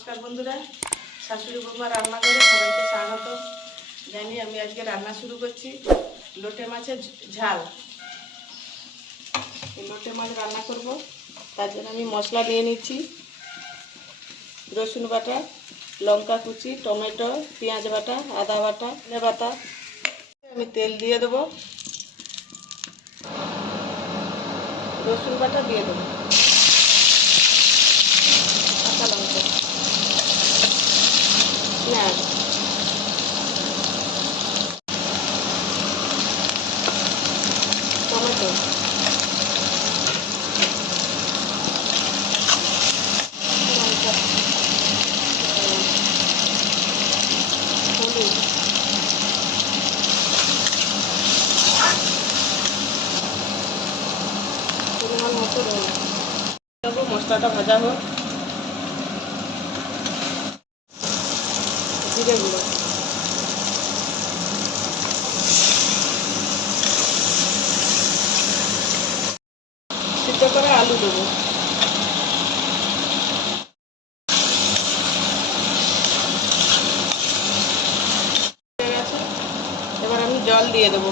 নমস্কার বন্ধুরা। শাশুড়ি বৌমা রান্না করে সবাইকে স্বাগত। জানি আমি আজকে রান্না শুরু করছি। লোটে মাছের ঝাল। এই লোটে মাছ রান্না করব। তার জন্য আমি মশলা দিয়ে নিচ্ছি। রসুন বাটা, লঙ্কা কুচি, টমেটো, পেঁয়াজ বাটা, আদা বাটা, ধনে বাটা আমি তেল দিয়ে দেবো। রসুন বাটা দিয়ে দেবো কাঁচা লঙ্কা পেঁয়াজ মতো মশলাটা ভাজা হোক। জিরে গুঁড়ো সিদ্ধ করে আলু দেবো। এবার আমি জল দিয়ে দেবো।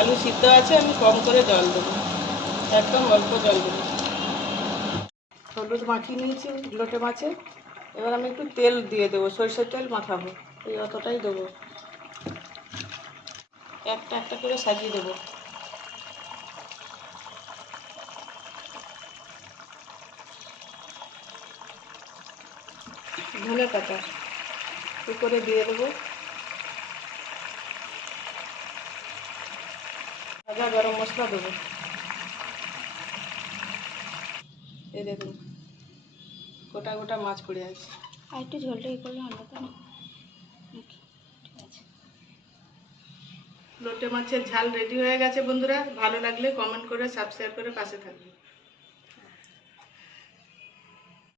আলু সিদ্ধ আছে, আমি কম করে জল দেবো। একদম অল্প জল দেবো। হলুদ মাখিয়ে নিয়েছি, লোটে মাছে। এবার আমি একটু তেল দিয়ে দেবো, সরষের তেল মাখাবো। এই অতটাই দেবো। একটা একটা করে সাজিয়ে দেবো। ধনে পাতা। উপরে দিয়ে দেবো। ভাজা গরম মশলা দেবো। এই দেখুন গোটা গোটা মাছ পড়ে আছে। আর একটু ঝোলটা ই করলে ভালো হতো না। ঠিক আছে। লোটে মাছের ঝাল রেডি হয়ে গেছে বন্ধুরা। ভালো লাগলে কমেন্ট করে সাবস্ক্রাইব করে পাশে থাকবে।